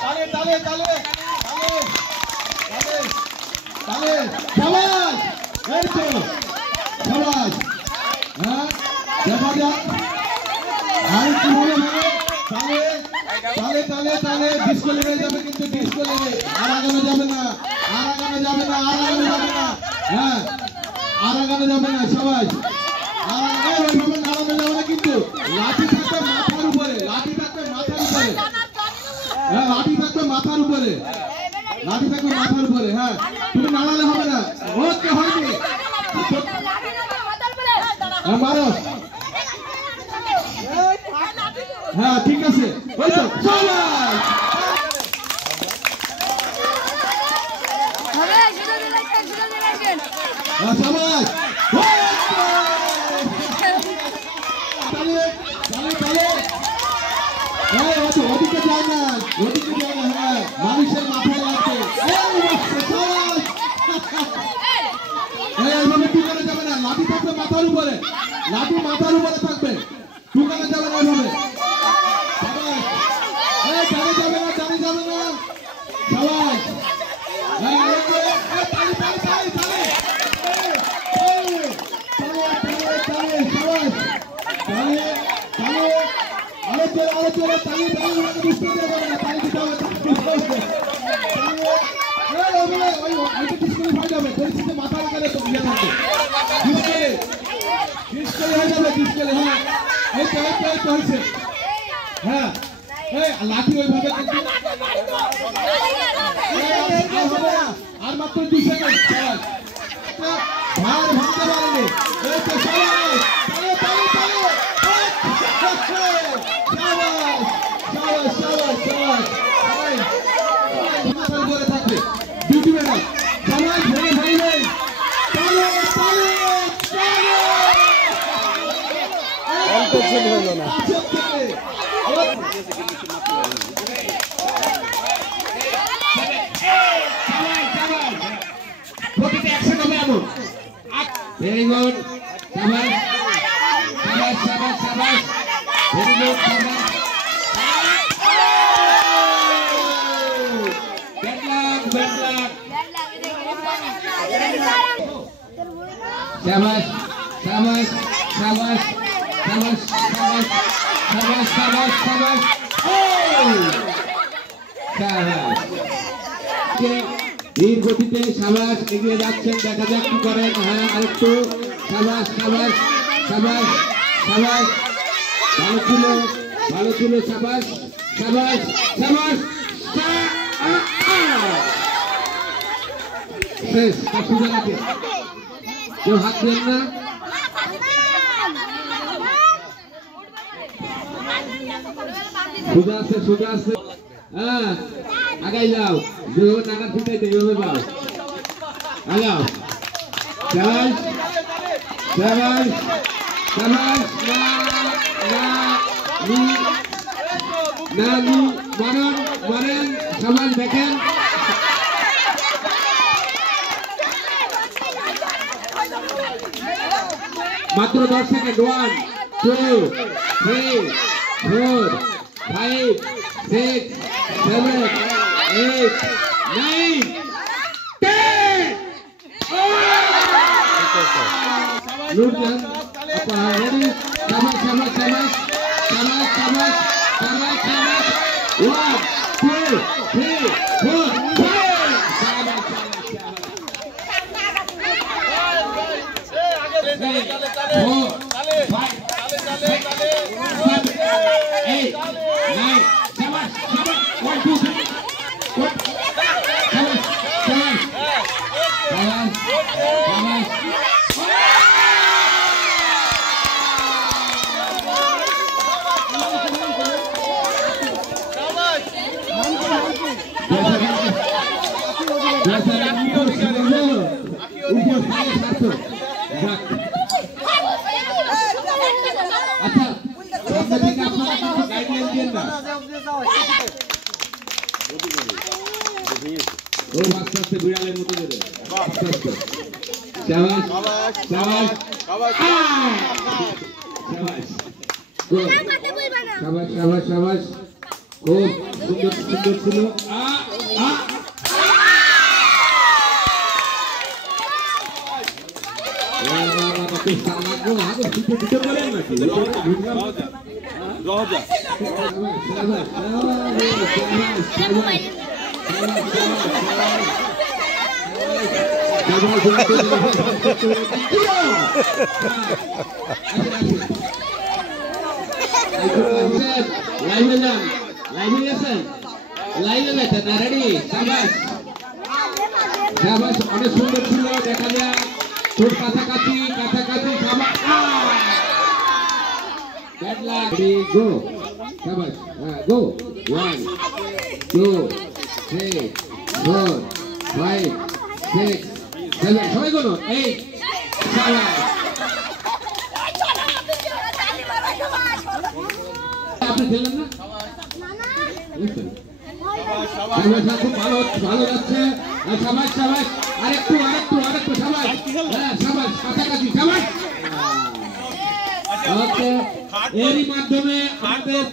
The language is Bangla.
তালে তালে তালে তালে সবাই এই তো সবাই হ্যাঁ দেখা যাক আর কি হবে তালে তালে তালে তালে ডিস্কো লেগে যাবে কিন্তু ডিস্কো লেগে আর আগানো যাবে না আর আগানো যাবে না আর আগানো যাবে না হ্যাঁ আর আগানো যাবে না সবাই আর ওইভাবে নাড়ানো যাবে না কিন্তু লাঠি থাকবে মাথার উপরে লাঠি থাকবে মাথার উপরে হ্যাঁ লাঠি থাকবে মাথার উপরে লাঠি থাকবে মাথার উপরে হ্যাঁ তুমি নাড়ালে হবে না ওকে হয়নি হ্যাঁ মারো হ্যাঁ ঠিক আছে ওই তো সবাই সবাই ওদিকে যায় না হ্যাঁ মানুষের মাথায় লাগবে এইভাবে টুকানো যাবে না লাঠি থাকবে মাথার উপরে লাঠি মাথার উপরে থাকবে টুকানো যাবে না এইভাবে জানে যাবে না জানে যাবে না সবাই আলোচনা তালি তালি বুঝতে যাবে না তালি দিতে হবে যাবে পরিস্থিতি মাথা করে তো ইয়ে থাকবে ডিসকেলে হয়ে যাবে ডিসকেলে হ্যাঁ এই তো হয়েছে হ্যাঁ এই লাঠি ওইভাবে আর মাত্র 2 সেকেন্ড সবাই ভার ভাঙতে পারেনি এই তো সবাই very good shabash shabash shabash shabash very good shabash bad luck shabash shabash shabash shabash shabash shabash shabash shabash oh shabash ধীর গতিতে সাবাস এগিয়ে যাচ্ছেন দেখা যাক কি করেন হ্যাঁ আরেকটু সাবাস সাবাস সাবাস সাবাস ভালো ছিল সাবাস সাবাস সাবাস শেষ সুজা রাখে কেউ হাত দেন না সুজা আছে হ্যাঁ আগাই যাও যেভাবে টাকা ফুটাইতে এইভাবে যাও আগাও সাবাস সাবাস সাবাস না মারেন সাবাস দেখেন মাত্র 10 second 1 2 3 4 5 6 7 8 9 10 Nurjan apa ready sabar 1 2 3 4 বিড়ালের মতো করে শাবাশ শাবাশ শাবাশ শাবাশ গো শাবাশ শাবাশ শাবাশ খুব সুন্দর সুন্দর ছিল লাইভে যান লাইভে গেছেন লাইভে গেছেন রেডি শাবাশ শাবাশ অনেক সুন্দর ছিল দেখা যায় তোর কাছাকাছি কাছাকাছি শাবাশ ব্যাড লাক রেডি গো শাবাশ হ্যাঁ গো 1 2 3 4 5 6 7 সবাই গুনো 8 শাবাশ আপনি খেললেন না খুব ভালো ভালো যাচ্ছে শাবাশ শাবাশ আরেকটু আরেকটু আরেকটু শাবাশ হ্যাঁ শাবাশ কাছাকাছি শাবাশ ওকে এরই মাধ্যমে আমাদের